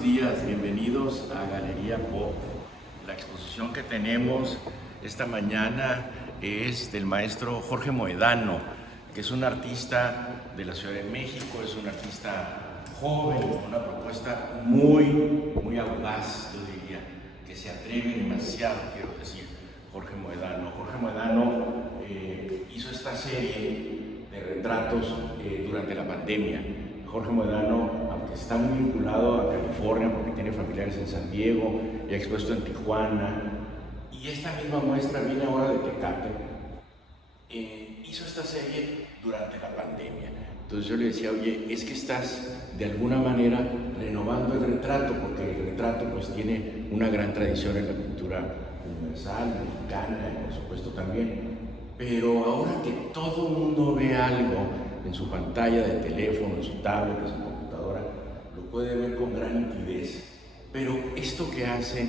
buenos días, bienvenidos a Galería Pop. La exposición que tenemos esta mañana es del maestro Jorge Mohedano, que es un artista de la Ciudad de México, es un artista joven, con una propuesta muy audaz, yo diría, que se atreve demasiado, quiero decir, Jorge Mohedano. Jorge Mohedano hizo esta serie de retratos durante la pandemia. Jorge Mohedano, aunque está muy vinculado a California porque tiene familiares en San Diego y ha expuesto en Tijuana, y esta misma muestra viene ahora de Tecate, hizo esta serie durante la pandemia. Entonces yo le decía, oye, es que estás de alguna manera renovando el retrato, porque el retrato pues tiene una gran tradición en la pintura universal, mexicana y por supuesto también, pero ahora que todo el mundo ve algo en su pantalla de teléfono, en su tablet, en su computadora, lo puede ver con gran nitidez. Pero esto que hace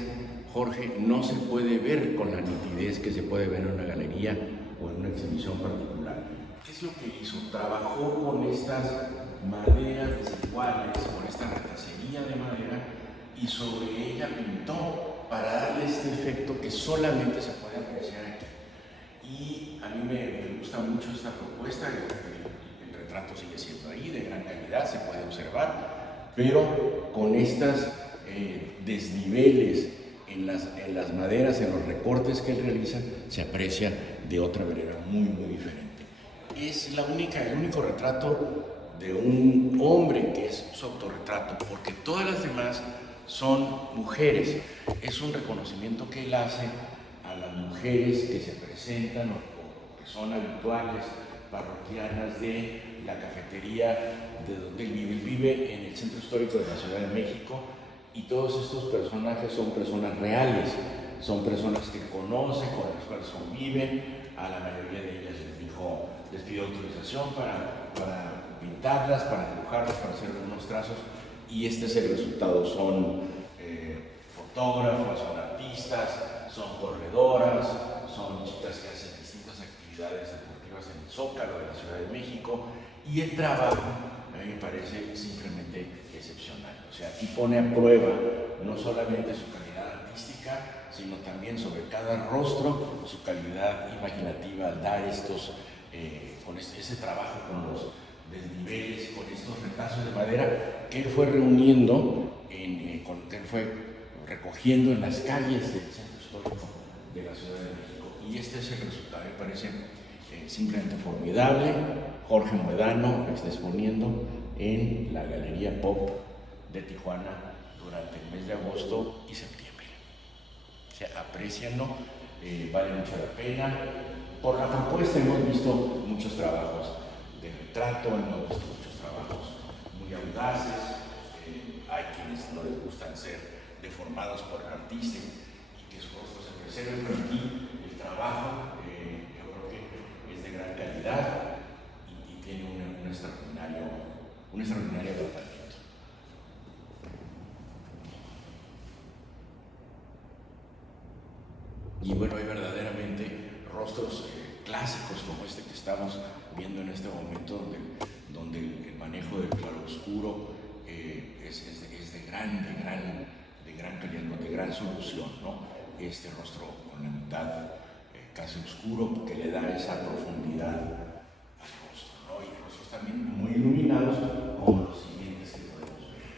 Jorge no se puede ver con la nitidez que se puede ver en una galería o en una exhibición particular. ¿Qué es lo que hizo? Trabajó con estas maderas desiguales, con esta retacería de madera, y sobre ella pintó para darle este efecto que solamente se puede apreciar aquí. Y a mí me gusta mucho esta propuesta. El retrato sigue siendo ahí, de gran calidad, se puede observar, pero con estas desniveles en las maderas, en los recortes que él realiza, se aprecia de otra manera muy diferente. Es el único retrato de un hombre que es su autorretrato, porque todas las demás son mujeres. Es un reconocimiento que él hace a las mujeres que se presentan o que son habituales parroquianas de la cafetería de donde él vive. Él vive en el Centro Histórico de la Ciudad de México, y todos estos personajes son personas reales, son personas que conoce, con las cuales conviven. A la mayoría de ellas les pidió autorización para pintarlas, para dibujarlas, para hacer unos trazos, y este es el resultado. Son fotógrafos, son artistas, son corredoras, son chicas que hacen distintas actividades deportivas en el Zócalo de la Ciudad de México, y el trabajo a mí me parece simplemente excepcional. O sea, aquí pone a prueba no solamente su calidad artística, sino también sobre cada rostro su calidad imaginativa al dar con ese trabajo con los desniveles, con estos retazos de madera que él fue reuniendo, que él fue recogiendo en las calles del Centro Histórico de la Ciudad de México. Y este es el resultado, me parece simplemente formidable. Jorge Mohedano está exponiendo en la Galería Pop de Tijuana durante el mes de agosto y septiembre. O sea, aprécianlo, vale mucho la pena. Por la propuesta hemos visto muchos trabajos de retrato, hemos visto muchos trabajos muy audaces. Hay quienes no les gustan ser deformados por el artista y que sus rostros se preserven, pero aquí el trabajo yo creo que es de gran calidad y tiene un extraordinario tratamiento. Y bueno, hay verdaderamente rostros clásicos como este que estamos viendo en este momento, donde el manejo del claroscuro es de gran calidad, de gran solución, ¿no? Este rostro con la mitad casi oscuro, que le da esa profundidad al rostro, ¿no? Y rostros también muy iluminados, como los siguientes que podemos ver.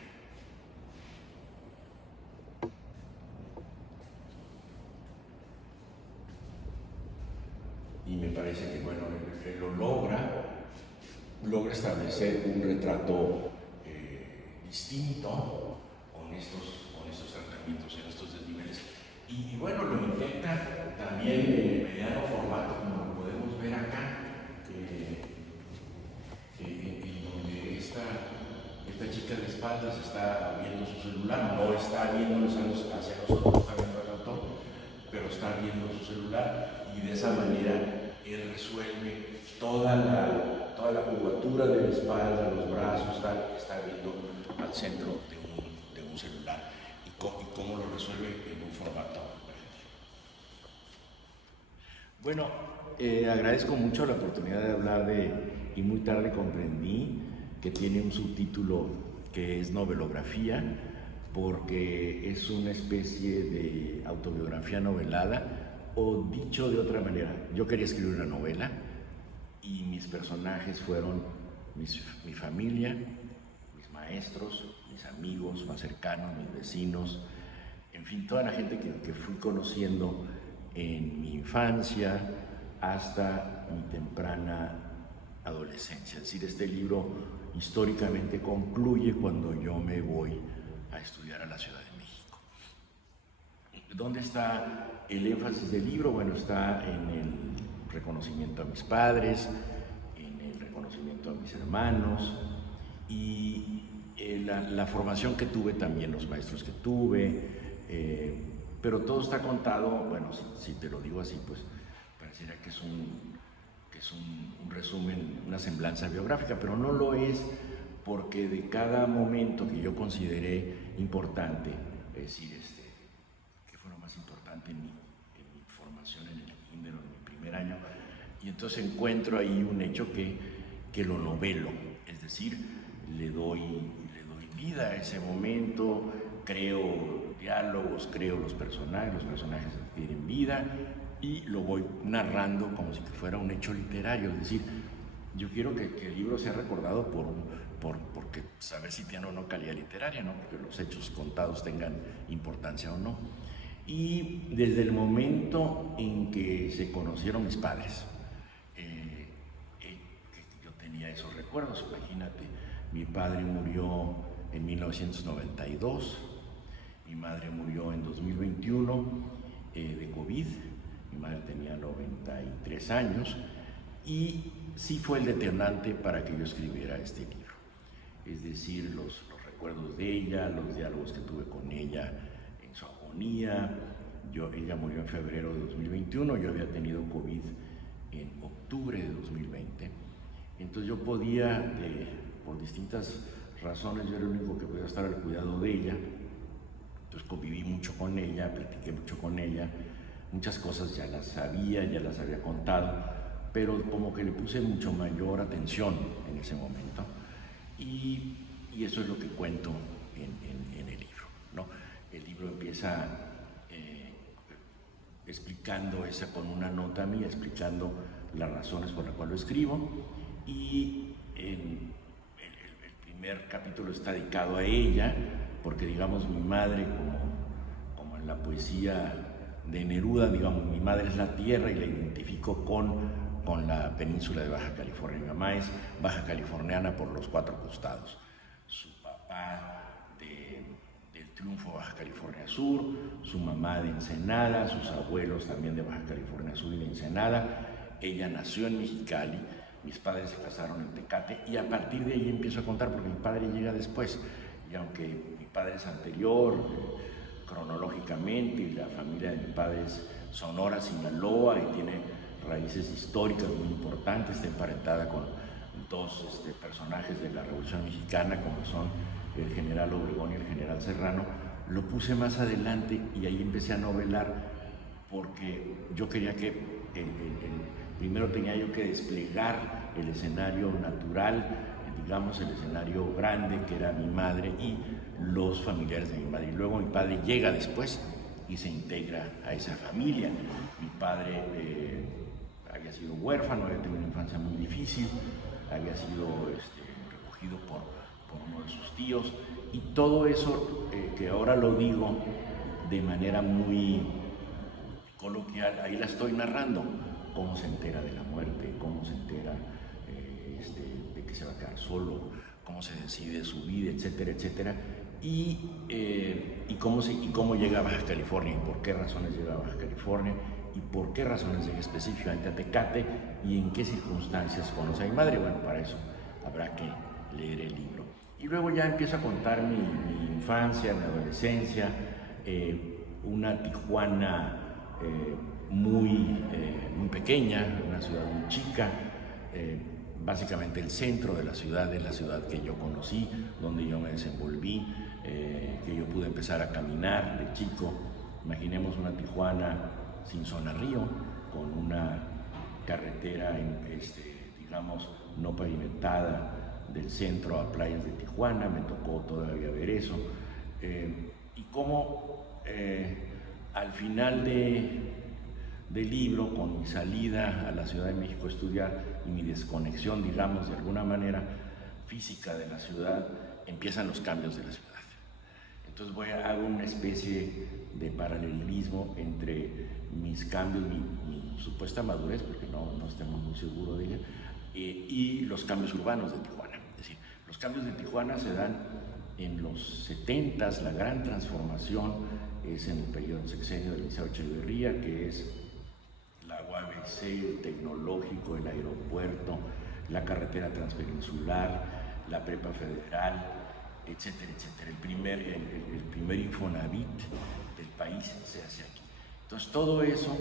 Y me parece que, bueno, él lo logra establecer un retrato distinto con estos tratamientos, en estos desniveles. Y bueno, lo intenta también en el mediano formato, como lo podemos ver acá, en donde esta chica de espaldas está viendo su celular, no está viendo hacia nosotros, está viendo al autor, pero está viendo su celular, y de esa manera él resuelve toda la curvatura de la espalda, los brazos, está viendo al centro de un celular, y cómo lo resuelve en un formato. Bueno, agradezco mucho la oportunidad de hablar y muy tarde comprendí que tiene un subtítulo que es novelografía, porque es una especie de autobiografía novelada, o dicho de otra manera, yo quería escribir una novela y mis personajes fueron mi familia, mis maestros, mis amigos más cercanos, mis vecinos, en fin, toda la gente que fui conociendo en mi infancia hasta mi temprana adolescencia. Es decir, este libro históricamente concluye cuando yo me voy a estudiar a la Ciudad de México. ¿Dónde está el énfasis del libro? Bueno, está en el reconocimiento a mis padres, en el reconocimiento a mis hermanos y la formación que tuve también, los maestros que tuve, pero todo está contado, bueno, si te lo digo así, pues pareciera que es un resumen, una semblanza biográfica, pero no lo es, porque de cada momento que yo consideré importante, es decir, que fue lo más importante en mi formación en el kinder, en mi primer año, y entonces encuentro ahí un hecho que lo novelo, es decir, le doy vida a ese momento, creo diálogos, creo los personajes adquieren vida y lo voy narrando como si fuera un hecho literario. Es decir, yo quiero que el libro sea recordado porque saber si tiene o no calidad literaria, ¿no? Porque los hechos contados tengan importancia o no. Y desde el momento en que se conocieron mis padres, yo tenía esos recuerdos. Imagínate, mi padre murió en 1992, mi madre murió en 2021 de COVID, mi madre tenía 93 años y sí fue el detonante para que yo escribiera este libro. Es decir, los recuerdos de ella, los diálogos que tuve con ella en su agonía. Ella murió en febrero de 2021, yo había tenido COVID en octubre de 2020. Entonces yo podía, por distintas razones, yo era el único que podía estar al cuidado de ella. Entonces conviví mucho con ella, platiqué mucho con ella, muchas cosas ya las sabía, ya las había contado, pero como que le puse mucho mayor atención en ese momento. Y eso es lo que cuento en el libro, ¿no? El libro empieza explicando con una nota mía, explicando las razones por las cuales lo escribo, y el primer capítulo está dedicado a ella, porque digamos mi madre, como en la poesía de Neruda, digamos, mi madre es la tierra y la identifico con la península de Baja California. Mi mamá es baja californiana por los 4 costados. Su papá del Triunfo, Baja California Sur, su mamá de Ensenada, sus abuelos también de Baja California Sur y de Ensenada. Ella nació en Mexicali, mis padres se casaron en Tecate y a partir de ahí empiezo a contar, porque mi padre llega después. Y aunque mi padre es anterior, cronológicamente, y la familia de mi padre es Sonora, Sinaloa, y tiene raíces históricas muy importantes, está emparentada con 2 personajes de la Revolución Mexicana, como son el general Obregón y el general Serrano. Lo puse más adelante y ahí empecé a novelar, porque yo quería que primero tenía yo que desplegar el escenario natural, digamos el escenario grande, que era mi madre y los familiares de mi madre, y luego mi padre llega después y se integra a esa familia. Mi padre había sido huérfano, había tenido una infancia muy difícil, había sido recogido por uno de sus tíos, y todo eso que ahora lo digo de manera muy coloquial, ahí la estoy narrando, cómo se entera de la muerte, cómo se entera de que se va a quedar solo, cómo se decide su vida, etcétera, etcétera, y cómo llega a Baja California, y por qué razones llega a Baja California, y por qué razones llega específicamente a Tecate, y en qué circunstancias conoce a mi madre. Bueno, para eso habrá que leer el libro. Y luego ya empiezo a contar mi infancia, mi adolescencia, una Tijuana muy pequeña, una ciudad muy chica, básicamente el centro de la ciudad es la ciudad que yo conocí, donde yo me desenvolví, que yo pude empezar a caminar de chico. Imaginemos una Tijuana sin zona río, con una carretera, digamos, no pavimentada del centro a playas de Tijuana. Me tocó todavía ver eso. y cómo al final del libro, con mi salida a la Ciudad de México a estudiar y mi desconexión, digamos, de alguna manera física de la ciudad, empiezan los cambios de la ciudad. Entonces hago una especie de paralelismo entre mis cambios, mi supuesta madurez, porque no estemos muy seguros de ella, y los cambios urbanos de Tijuana. Es decir, los cambios de Tijuana se dan en los 70s, la gran transformación es en el periodo sexenio del Liceo Echeverría, que es la UABC, el tecnológico, el aeropuerto, la carretera transpeninsular, la prepa federal, etcétera, etcétera. El primer Infonavit del país se hace aquí. Entonces todo eso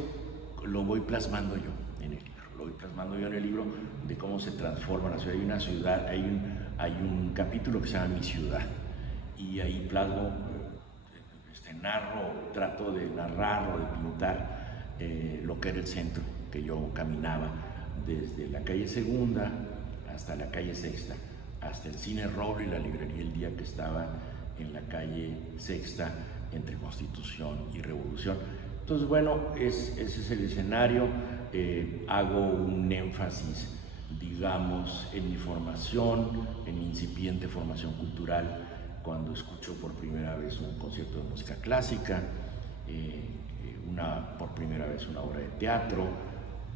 lo voy plasmando yo en el libro. Lo voy plasmando yo en el libro de cómo se transforma la ciudad. Hay una ciudad, hay un capítulo que se llama Mi Ciudad, y ahí plasmo, trato de narrar o de pintar lo que era el centro, que yo caminaba desde la calle Segunda hasta la calle Sexta, hasta el Cine Roble y la librería El Día, que estaba en la calle Sexta, entre Constitución y Revolución. Entonces, bueno, ese es el escenario. Hago un énfasis, digamos, en mi formación, en mi incipiente formación cultural, cuando escucho por primera vez un concierto de música clásica, por primera vez una obra de teatro,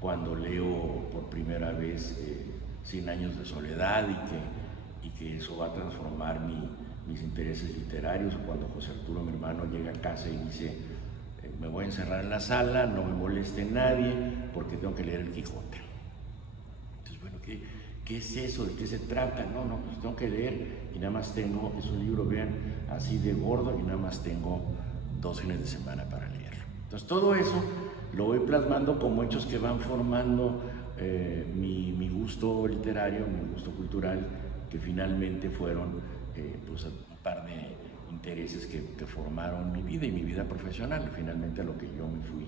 cuando leo por primera vez 100 años de soledad y que eso va a transformar mis intereses literarios, o cuando José Arturo, mi hermano, llega a casa y dice: me voy a encerrar en la sala, no me moleste nadie porque tengo que leer el Quijote. Entonces, bueno, ¿qué es eso? ¿De qué se trata? No, pues tengo que leer, y nada más tengo, es un libro, vean, así de gordo, y nada más tengo 2 fines de semana para leerlo. Entonces todo eso lo voy plasmando como hechos que van formando mi gusto literario, mi gusto cultural, que finalmente fueron pues un par de intereses que formaron mi vida y mi vida profesional, finalmente a lo que yo me fui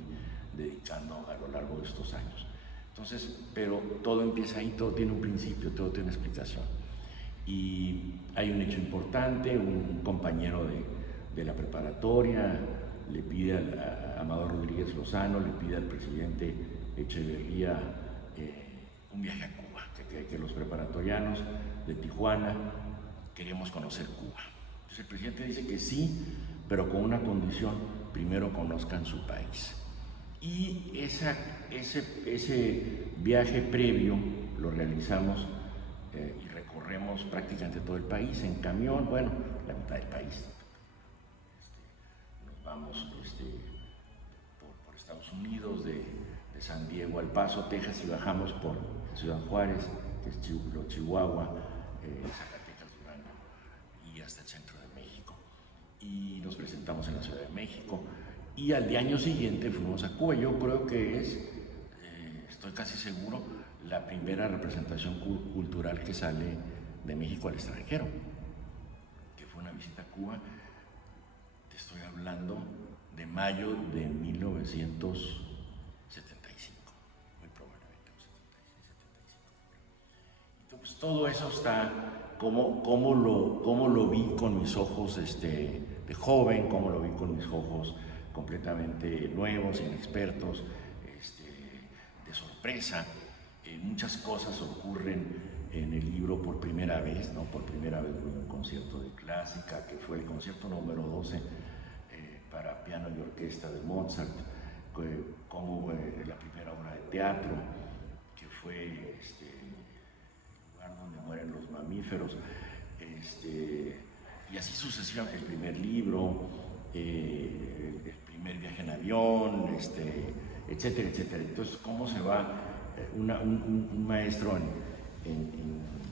dedicando a lo largo de estos años. Entonces, pero todo empieza ahí, todo tiene un principio, todo tiene una explicación. Y hay un hecho importante: un compañero de la preparatoria le pide a Amador Rodríguez Lozano, le pide al presidente Echeverría un viaje a Cuba, que los preparatorianos de Tijuana queríamos conocer Cuba. Entonces el presidente dice que sí, pero con una condición: primero conozcan su país. Y ese viaje previo lo realizamos y recorremos prácticamente todo el país en camión, bueno, la mitad del país. Nos vamos por Estados Unidos, de San Diego al Paso, Texas, y bajamos por Ciudad Juárez, que es Chihuahua, Zacatecas, Durango, y hasta el centro de México. Y nos presentamos en la Ciudad de México. Y al año siguiente fuimos a Cuba. Yo creo que estoy casi seguro, la primera representación cultural que sale de México al extranjero, que fue una visita a Cuba. Te estoy hablando de mayo de 1975, muy probablemente 76, 75. Entonces todo eso está, cómo lo vi con mis ojos de joven, cómo lo vi con mis ojos completamente nuevos, inexpertos, de sorpresa. Muchas cosas ocurren en el libro por primera vez, ¿no? Por primera vez voy a un concierto de clásica, que fue el concierto número 12 para piano y orquesta de Mozart, como la primera obra de teatro, que fue el lugar donde mueren los mamíferos, y así sucesivamente, el primer libro, el primer viaje en avión, etcétera, etcétera. Entonces, cómo se va, un maestro en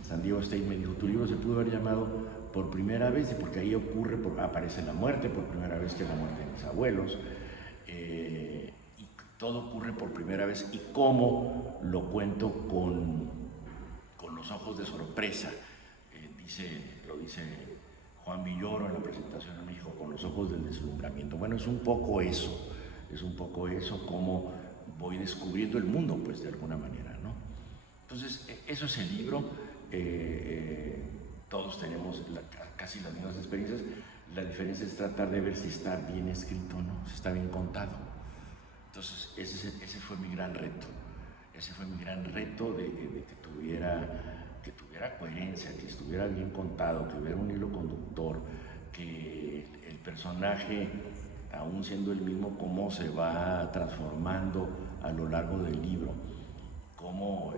San Diego State me dijo: tu libro se pudo haber llamado Por Primera Vez, porque ahí aparece la muerte por primera vez, que es la muerte de mis abuelos, y todo ocurre por primera vez, y cómo lo cuento con los ojos de sorpresa. Lo dice Juan Villoro en la presentación en México, con los ojos del deslumbramiento. Bueno, es un poco eso, cómo voy descubriendo el mundo, pues, de alguna manera, ¿no? Entonces, eso es el libro. Todos tenemos casi las mismas experiencias. La diferencia es tratar de ver si está bien escrito o no, si está bien contado. Entonces, ese fue mi gran reto. Ese fue mi gran reto de que tuviera coherencia, que estuviera bien contado, que hubiera un hilo conductor, que el personaje, aún siendo el mismo, cómo se va transformando a lo largo del libro, cómo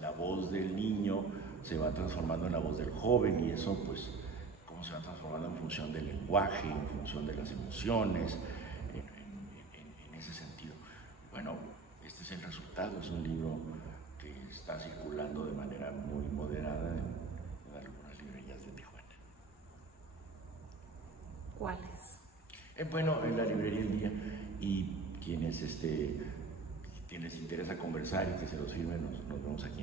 la voz del niño se va transformando en la voz del joven, y eso pues cómo se va transformando en función del lenguaje, en función de las emociones, en ese sentido. Bueno, este es el resultado, es un libro que está circulando de manera muy moderada en algunas librerías de Tijuana. ¿Cuáles? Bueno, en la librería El Día, y quienes les interesa conversar y que se los firmen, nos vemos aquí